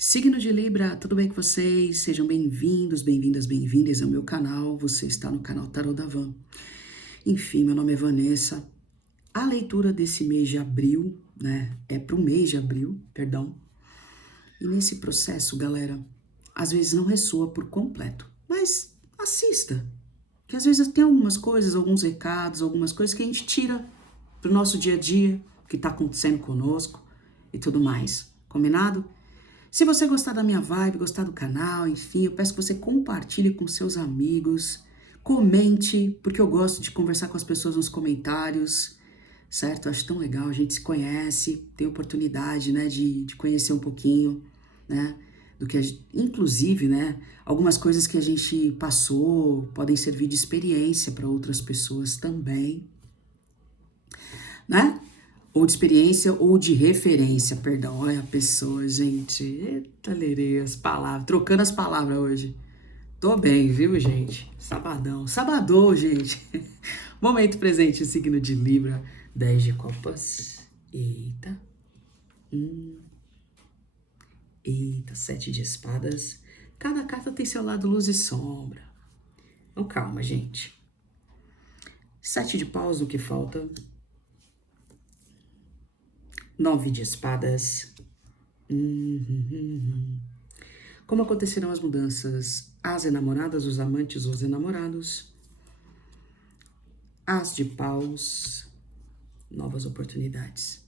Signo de Libra, tudo bem com vocês? Sejam bem-vindos, bem-vindas, bem-vindas ao meu canal. Você está no canal Tarot da Van. Enfim, meu nome é Vanessa. A leitura desse mês de abril, né? É pro mês de abril, perdão. E nesse processo, galera, às vezes não ressoa por completo, mas assista. Que às vezes tem algumas coisas, alguns recados, algumas coisas que a gente tira pro nosso dia a dia, que tá acontecendo conosco e tudo mais. Combinado? Se você gostar da minha vibe, gostar do canal, enfim, eu peço que você compartilhe com seus amigos, comente, porque eu gosto de conversar com as pessoas nos comentários, certo? Eu acho tão legal, a gente se conhece, tem oportunidade, né, de conhecer um pouquinho, né, do que inclusive, né, algumas coisas que a gente passou podem servir de experiência para outras pessoas também, né? Ou de experiência ou de referência, perdão. Olha a pessoa, gente. Eita, lerei as palavras. Trocando as palavras hoje. Tô bem, viu, gente? Sabadão. Sabadão, gente. Momento presente, signo de Libra. 10 de copas. Eita. Eita, 7 de espadas. Cada carta tem seu lado luz e sombra. Então calma, gente. 7 de paus, o que falta? 9 de espadas. Como acontecerão as mudanças? As enamoradas, os amantes, os enamorados. As de paus, novas oportunidades.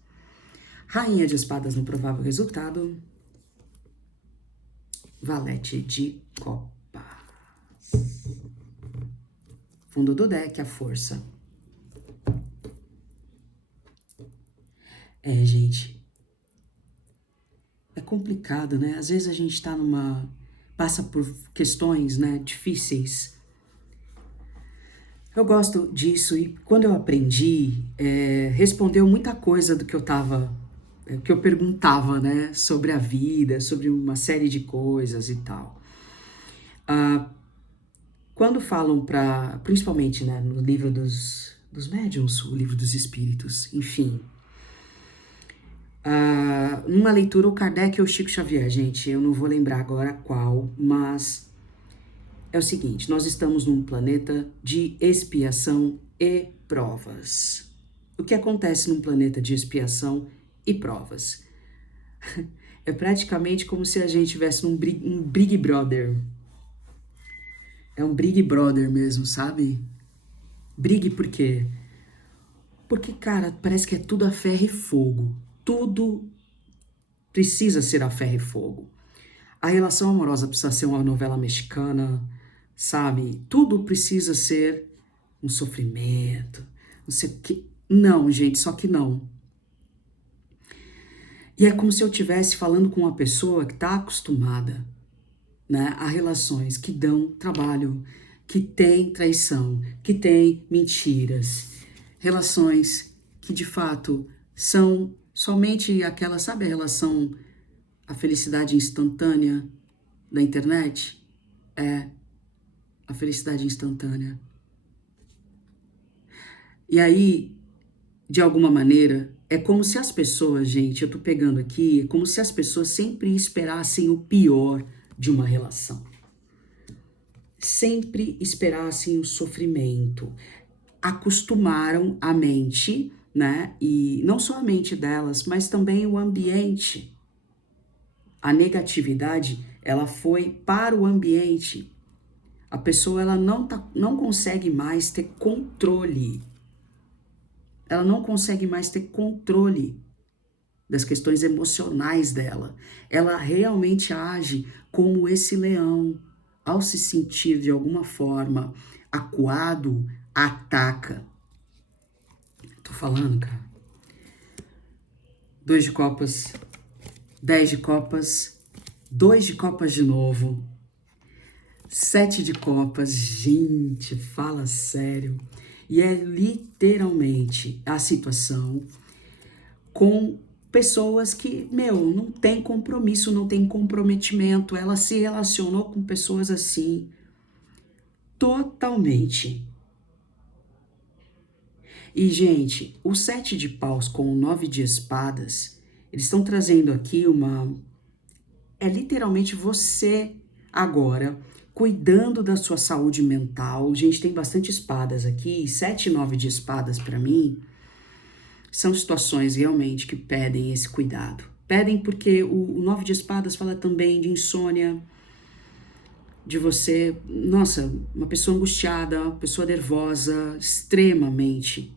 Rainha de espadas no provável resultado. Valete de copas. Fundo do deck, a força. Gente, é complicado, né? Às vezes a gente tá passa por questões, né, difíceis. Eu gosto disso e quando eu aprendi, respondeu muita coisa do que que eu perguntava, né, sobre a vida, sobre uma série de coisas e tal. Quando falam principalmente, né, no livro dos médiuns, o livro dos espíritos, enfim. Numa leitura, o Kardec ou Chico Xavier, gente, eu não vou lembrar agora qual, mas é o seguinte, nós estamos num planeta de expiação e provas. O que acontece num planeta de expiação e provas? É praticamente como se a gente estivesse num Big Brother. É um Big Brother mesmo, sabe? Brigue por quê? Porque, cara, parece que é tudo a ferro e fogo. Tudo precisa ser a ferro e fogo. A relação amorosa precisa ser uma novela mexicana, sabe? Tudo precisa ser um sofrimento, não sei o que. Não, gente, só que não. E é como se eu estivesse falando com uma pessoa que está acostumada, né, a relações que dão trabalho, que tem traição, que tem mentiras, relações que de fato são somente aquela, sabe, a relação, a felicidade instantânea da internet? A felicidade instantânea. E aí, de alguma maneira, é como se as pessoas, gente, eu tô pegando aqui, é como se as pessoas sempre esperassem o pior de uma relação. Sempre esperassem o sofrimento. Acostumaram a mente, né? E não só a mente delas, mas também o ambiente. A negatividade, ela foi para o ambiente. A pessoa, ela não consegue mais ter controle. Ela não consegue mais ter controle das questões emocionais dela. Ela realmente age como esse leão. Ao se sentir de alguma forma acuado, ataca. Tô falando, cara. 2 de copas, 10 de copas, 2 de copas de novo, 7 de copas, gente, fala sério. E é literalmente a situação com pessoas que, não tem compromisso, não tem comprometimento. Ela se relacionou com pessoas assim, totalmente. E, gente, o 7 de paus com o 9 de espadas, eles estão trazendo aqui é literalmente você agora cuidando da sua saúde mental. Gente, tem bastante espadas aqui, 7 e 9 de espadas para mim. São situações realmente que pedem esse cuidado. Pedem porque o 9 de espadas fala também de insônia, de você, nossa, uma pessoa angustiada, uma pessoa nervosa, extremamente,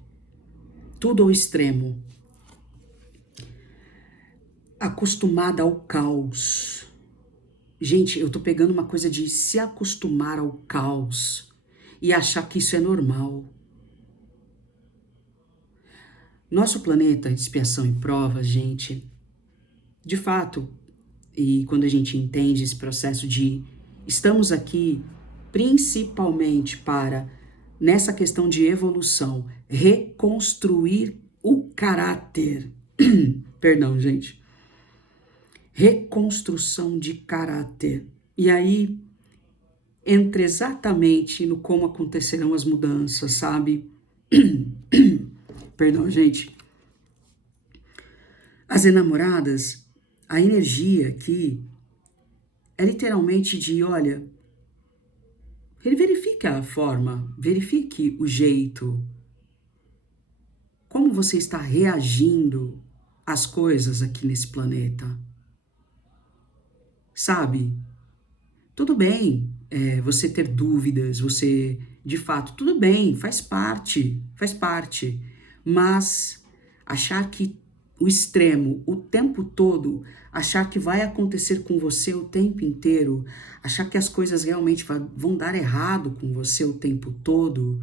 tudo ao extremo, acostumada ao caos. Gente, eu tô pegando uma coisa de se acostumar ao caos e achar que isso é normal. Nosso planeta de expiação e prova, gente, de fato, e quando a gente entende esse processo de estamos aqui principalmente para, nessa questão de evolução, reconstruir o caráter. Perdão, gente. Reconstrução de caráter. E aí entra exatamente no como acontecerão as mudanças, sabe? Perdão, gente. As enamoradas, a energia aqui é literalmente de, olha, verifique a forma, verifique o jeito, como você está reagindo às coisas aqui nesse planeta. Sabe? Tudo bem você ter dúvidas, você, de fato, tudo bem, faz parte. Mas achar que o extremo, o tempo todo, achar que vai acontecer com você o tempo inteiro, achar que as coisas realmente vão dar errado com você o tempo todo,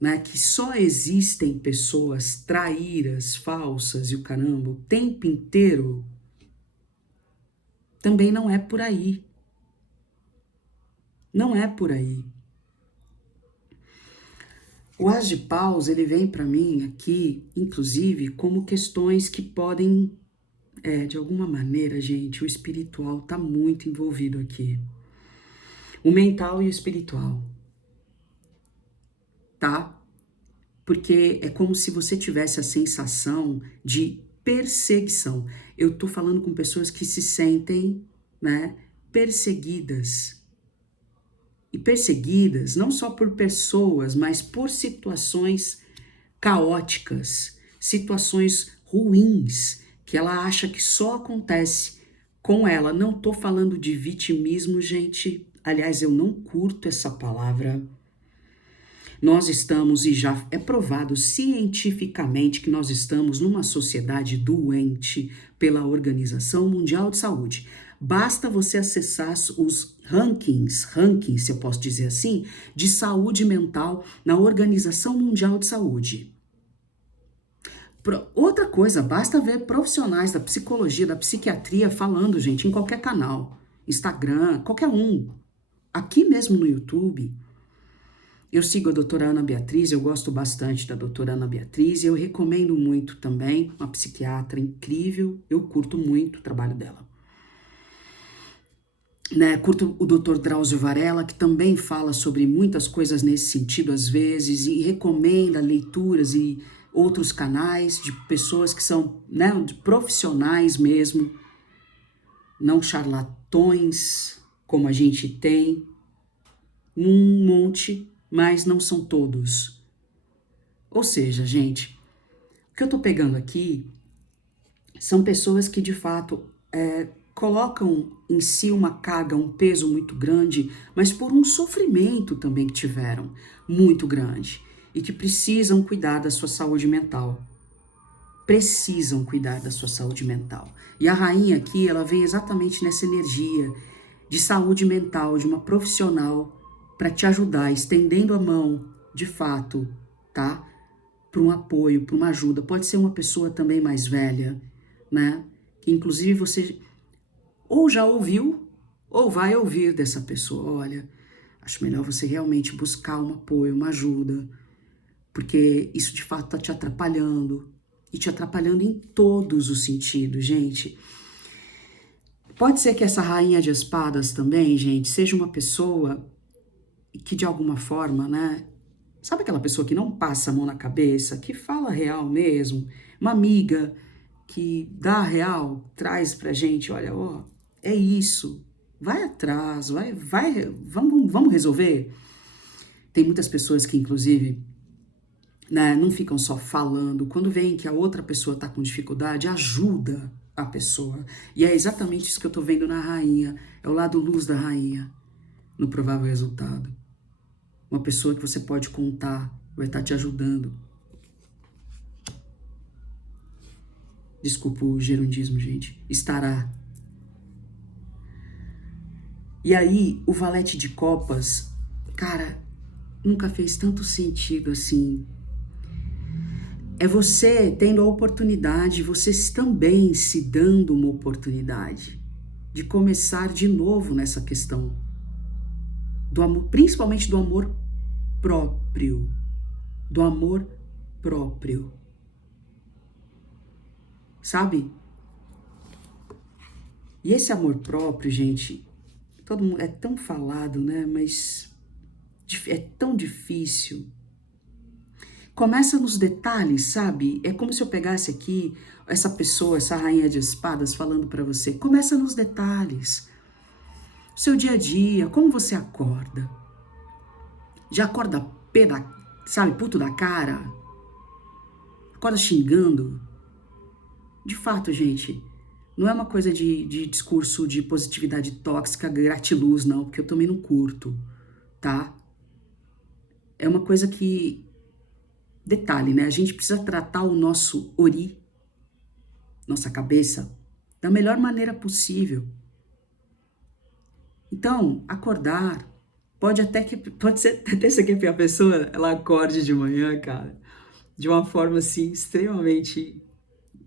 né? Que só existem pessoas traíras, falsas e o caramba o tempo inteiro, também não é por aí. Não é por aí. O As de Paus, ele vem para mim aqui, inclusive, como questões que podem, de alguma maneira, gente, o espiritual está muito envolvido aqui. O mental e o espiritual, tá? Porque é como se você tivesse a sensação de perseguição. Eu tô falando com pessoas que se sentem, né, perseguidas. E perseguidas não só por pessoas, mas por situações caóticas, situações ruins, que ela acha que só acontece com ela. Não tô falando de vitimismo, gente. Aliás, eu não curto essa palavra. Nós estamos, e já é provado cientificamente que nós estamos numa sociedade doente pela Organização Mundial de Saúde. Basta você acessar os rankings, se eu posso dizer assim, de saúde mental na Organização Mundial de Saúde. Outra coisa, basta ver profissionais da psicologia, da psiquiatria falando, gente, em qualquer canal, Instagram, qualquer um. Aqui mesmo no YouTube, eu sigo a doutora Ana Beatriz, eu gosto bastante da doutora Ana Beatriz e eu recomendo muito também, uma psiquiatra incrível, eu curto muito o trabalho dela. Né, curto o Dr. Drauzio Varela, que também fala sobre muitas coisas nesse sentido às vezes e recomenda leituras e outros canais de pessoas que são, né, de profissionais mesmo, não charlatões como a gente tem, um monte, mas não são todos. Ou seja, gente, o que eu tô pegando aqui são pessoas que de fato colocam em si uma carga, um peso muito grande, mas por um sofrimento também que tiveram muito grande e que precisam cuidar da sua saúde mental. Precisam cuidar da sua saúde mental. E a rainha aqui, ela vem exatamente nessa energia de saúde mental, de uma profissional para te ajudar, estendendo a mão, de fato, tá? Para um apoio, para uma ajuda. Pode ser uma pessoa também mais velha, né? Que inclusive você ou já ouviu, ou vai ouvir dessa pessoa. Olha, acho melhor você realmente buscar um apoio, uma ajuda, porque isso de fato está te atrapalhando, e te atrapalhando em todos os sentidos, gente. Pode ser que essa rainha de espadas também, gente, seja uma pessoa que de alguma forma, né, sabe aquela pessoa que não passa a mão na cabeça, que fala real mesmo, uma amiga que dá real, traz pra gente, olha, ó, É isso. Vai atrás, vamos resolver. Tem muitas pessoas que, inclusive, né, não ficam só falando. Quando veem que a outra pessoa está com dificuldade, ajuda a pessoa. E é exatamente isso que eu estou vendo na rainha. É o lado luz da rainha, no provável resultado. Uma pessoa que você pode contar, vai estar te ajudando. Desculpa o gerundismo, gente. Estará. E aí, o valete de copas, cara, nunca fez tanto sentido assim. É você tendo a oportunidade, vocês também se dando uma oportunidade de começar de novo nessa questão do amor, principalmente do amor próprio. Do amor próprio. Sabe? E esse amor próprio, gente, todo mundo é tão falado, né? Mas é tão difícil. Começa nos detalhes, sabe? É como se eu pegasse aqui essa pessoa, essa rainha de espadas falando para você. Começa nos detalhes. Seu dia a dia, como você acorda? Já acorda pé da, sabe, puto da cara? Acorda xingando? De fato, gente, não é uma coisa de discurso de positividade tóxica, gratiluz, não, porque eu também não curto, tá? É uma coisa que, detalhe, né? A gente precisa tratar o nosso ori, nossa cabeça, da melhor maneira possível. Então, acordar, pode ser até ser que a pessoa, ela acorde de manhã, cara, de uma forma assim, extremamente,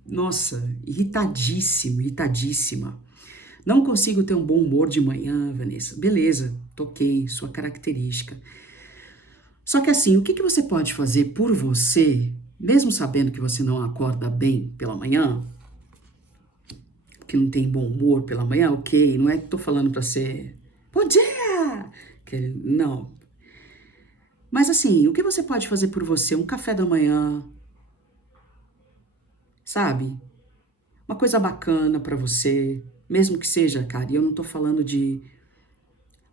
nossa, irritadíssima. Não consigo ter um bom humor de manhã, Vanessa. Beleza, toquei, sua característica. Só que assim, o que você pode fazer por você, mesmo sabendo que você não acorda bem pela manhã, que não tem bom humor pela manhã, ok, não é que tô falando pra ser bom dia, não. Mas assim, o que você pode fazer por você? Um café da manhã, sabe? Uma coisa bacana pra você, mesmo que seja, cara, e eu não tô falando de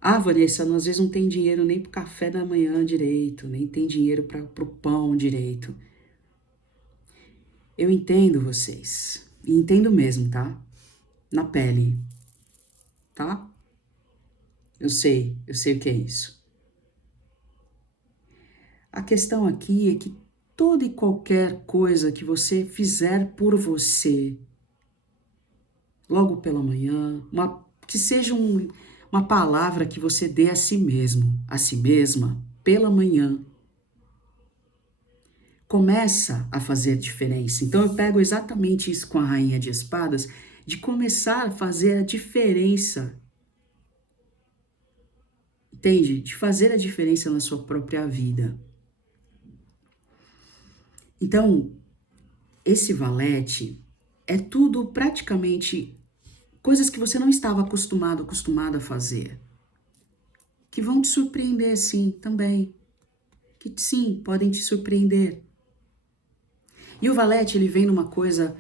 Vanessa, às vezes não tem dinheiro nem pro café da manhã direito, nem tem dinheiro pro pão direito. Eu entendo vocês, e entendo mesmo, tá? Na pele, tá? Eu sei o que é isso. A questão aqui é que toda e qualquer coisa que você fizer por você, logo pela manhã, que seja uma palavra que você dê a si mesmo, a si mesma, pela manhã, começa a fazer diferença. Então eu pego exatamente isso com a Rainha de Espadas, de começar a fazer a diferença. Entende? De fazer a diferença na sua própria vida. Então, esse valete é tudo praticamente coisas que você não estava acostumada a fazer. Que vão te surpreender, sim, também. Que sim, podem te surpreender. E o valete, ele vem numa coisa,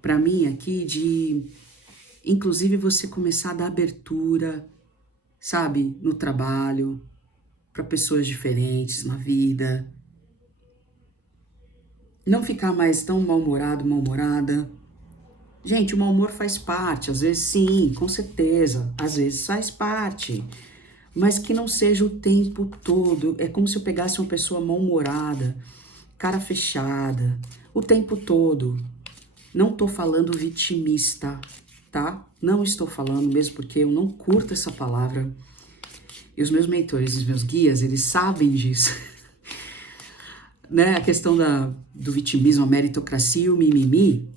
para mim aqui, de inclusive você começar a dar abertura, sabe, no trabalho, para pessoas diferentes na vida. Não ficar mais tão mal-humorado, mal-humorada. Gente, o mau humor faz parte, às vezes sim, com certeza, às vezes faz parte, mas que não seja o tempo todo. É como se eu pegasse uma pessoa mal-humorada, cara fechada, o tempo todo. Não tô falando vitimista, tá? Não estou falando, mesmo porque eu não curto essa palavra. E os meus mentores, os meus guias, eles sabem disso. Né? A questão do vitimismo, a meritocracia e o mimimi,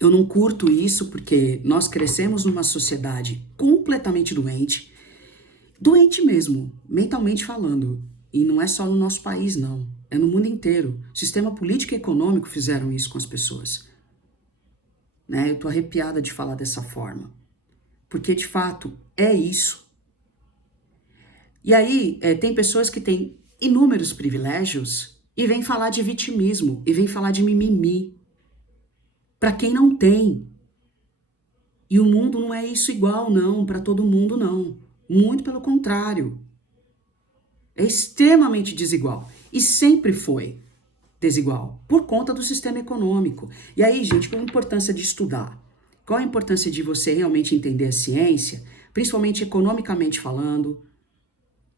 eu não curto isso porque nós crescemos numa sociedade completamente doente, doente mesmo, mentalmente falando. E não é só no nosso país, não. É no mundo inteiro. O sistema político e econômico fizeram isso com as pessoas. Né? Eu tô arrepiada de falar dessa forma. Porque, de fato, é isso. E aí, tem pessoas que têm inúmeros privilégios e vêm falar de vitimismo, e vêm falar de mimimi. Para quem não tem. E o mundo não é isso igual, não, para todo mundo, não. Muito pelo contrário. É extremamente desigual. E sempre foi desigual, por conta do sistema econômico. E aí, gente, qual a importância de estudar? Qual a importância de você realmente entender a ciência, principalmente economicamente falando,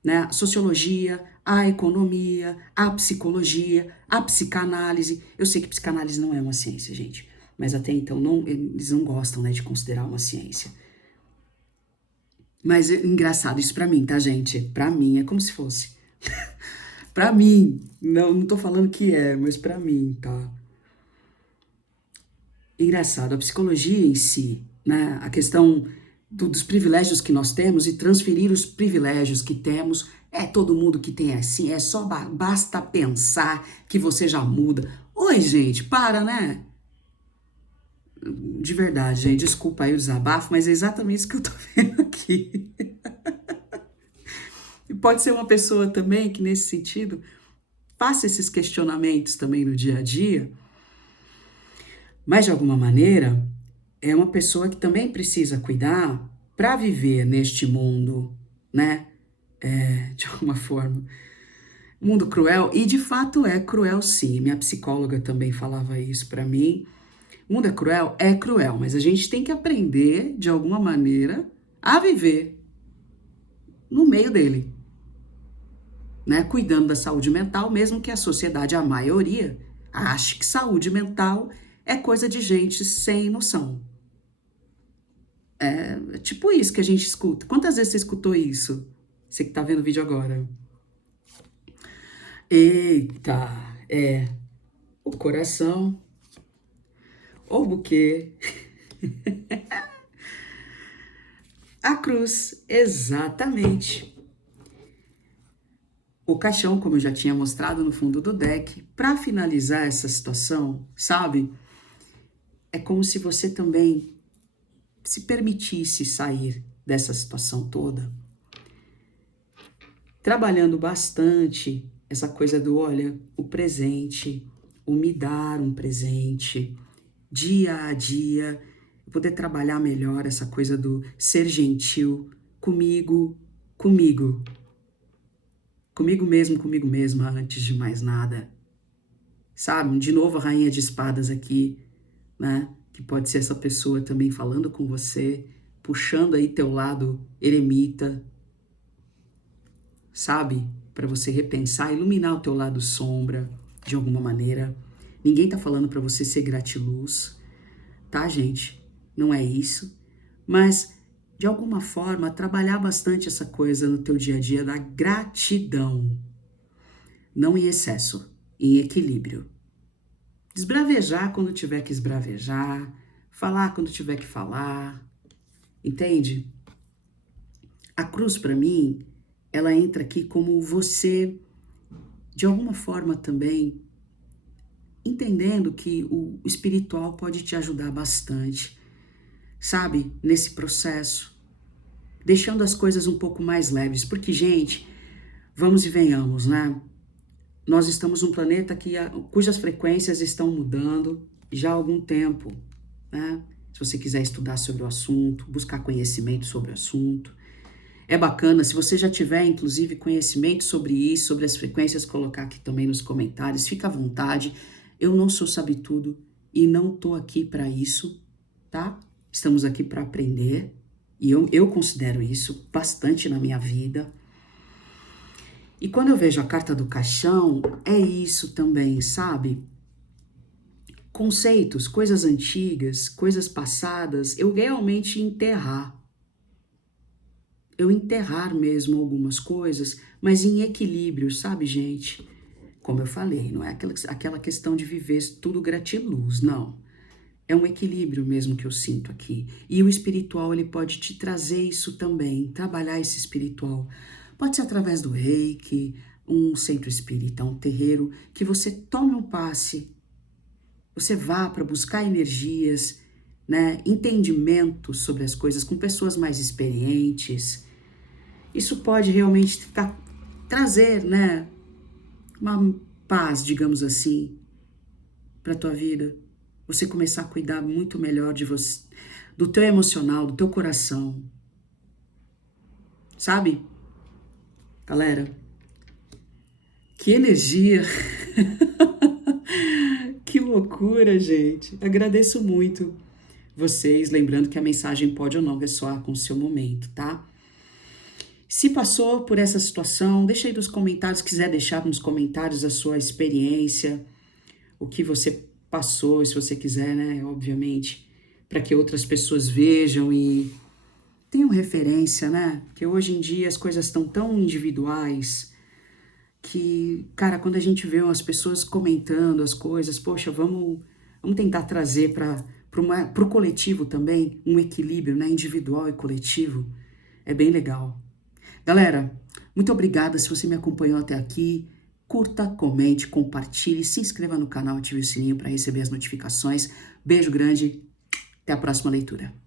né? A sociologia, a economia, a psicologia, a psicanálise. Eu sei que psicanálise não é uma ciência, gente, mas até então eles não gostam, né, de considerar uma ciência. Mas é engraçado isso pra mim, tá, gente? Pra mim é como se fosse. Pra mim, não tô falando que é, mas pra mim, tá? Engraçado, a psicologia em si, né? A questão dos privilégios que nós temos e transferir os privilégios que temos, é todo mundo que tem assim, é só basta pensar que você já muda. Oi, gente, para, né? De verdade, gente, desculpa aí o desabafo, mas é exatamente isso que eu tô vendo aqui. E pode ser uma pessoa também que, nesse sentido, faça esses questionamentos também no dia a dia, mas de alguma maneira é uma pessoa que também precisa cuidar para viver neste mundo, né? De alguma forma. Mundo cruel, e de fato é cruel sim. Minha psicóloga também falava isso para mim. O mundo é cruel, mas a gente tem que aprender de alguma maneira a viver no meio dele, né? Cuidando da saúde mental, mesmo que a sociedade, a maioria, ache que saúde mental é coisa de gente sem noção. É tipo isso que a gente escuta. Quantas vezes você escutou isso? Você que tá vendo o vídeo agora. Eita, o coração, o buquê, a cruz, exatamente. O caixão, como eu já tinha mostrado no fundo do deck, para finalizar essa situação, sabe? É como se você também se permitisse sair dessa situação toda, trabalhando bastante essa coisa do, olha, o presente, o me dar um presente, dia a dia, poder trabalhar melhor essa coisa do ser gentil comigo, comigo, comigo mesma, antes de mais nada. Sabe? De novo a rainha de espadas aqui, né? Que pode ser essa pessoa também falando com você, puxando aí teu lado eremita, sabe? Para você repensar, iluminar o teu lado sombra, de alguma maneira. Ninguém tá falando para você ser gratiluz, tá, gente? Não é isso. Mas, de alguma forma, trabalhar bastante essa coisa no teu dia a dia da gratidão. Não em excesso, em equilíbrio. Esbravejar quando tiver que esbravejar, falar quando tiver que falar, entende? A cruz, para mim, ela entra aqui como você, de alguma forma também, entendendo que o espiritual pode te ajudar bastante, sabe? Nesse processo, deixando as coisas um pouco mais leves, porque, gente, vamos e venhamos, né? Nós estamos num planeta cujas frequências estão mudando já há algum tempo, né? Se você quiser estudar sobre o assunto, buscar conhecimento sobre o assunto. É bacana, se você já tiver, inclusive, conhecimento sobre isso, sobre as frequências, colocar aqui também nos comentários, fica à vontade. Eu não sou sabe-tudo e não tô aqui para isso, tá? Estamos aqui para aprender e eu considero isso bastante na minha vida. E quando eu vejo a carta do caixão, é isso também, sabe? Conceitos, coisas antigas, coisas passadas, eu realmente enterrar. Eu enterrar mesmo algumas coisas, mas em equilíbrio, sabe, gente? Como eu falei, não é aquela questão de viver tudo gratiluz, não. É um equilíbrio mesmo que eu sinto aqui. E o espiritual, ele pode te trazer isso também, trabalhar esse espiritual. Pode ser através do reiki, um centro espírita, um terreiro, que você tome um passe, você vá para buscar energias, né, entendimento sobre as coisas com pessoas mais experientes. Isso pode realmente trazer, né, uma paz, digamos assim, para tua vida. Você começar a cuidar muito melhor de você, do teu emocional, do teu coração. Sabe? Galera, que energia! Que loucura, gente! Agradeço muito vocês, lembrando que a mensagem pode ou não ressoar com o seu momento, tá? Se passou por essa situação, deixa aí nos comentários, quiser deixar nos comentários a sua experiência, o que você passou, se você quiser, né, obviamente, para que outras pessoas vejam e tenham referência, né? Porque hoje em dia as coisas estão tão individuais que, cara, quando a gente vê as pessoas comentando as coisas, poxa, vamos tentar trazer para o coletivo também um equilíbrio, né, individual e coletivo. É bem legal. Galera, muito obrigada se você me acompanhou até aqui. Curta, comente, compartilhe, se inscreva no canal, ative o sininho para receber as notificações. Beijo grande, até a próxima leitura.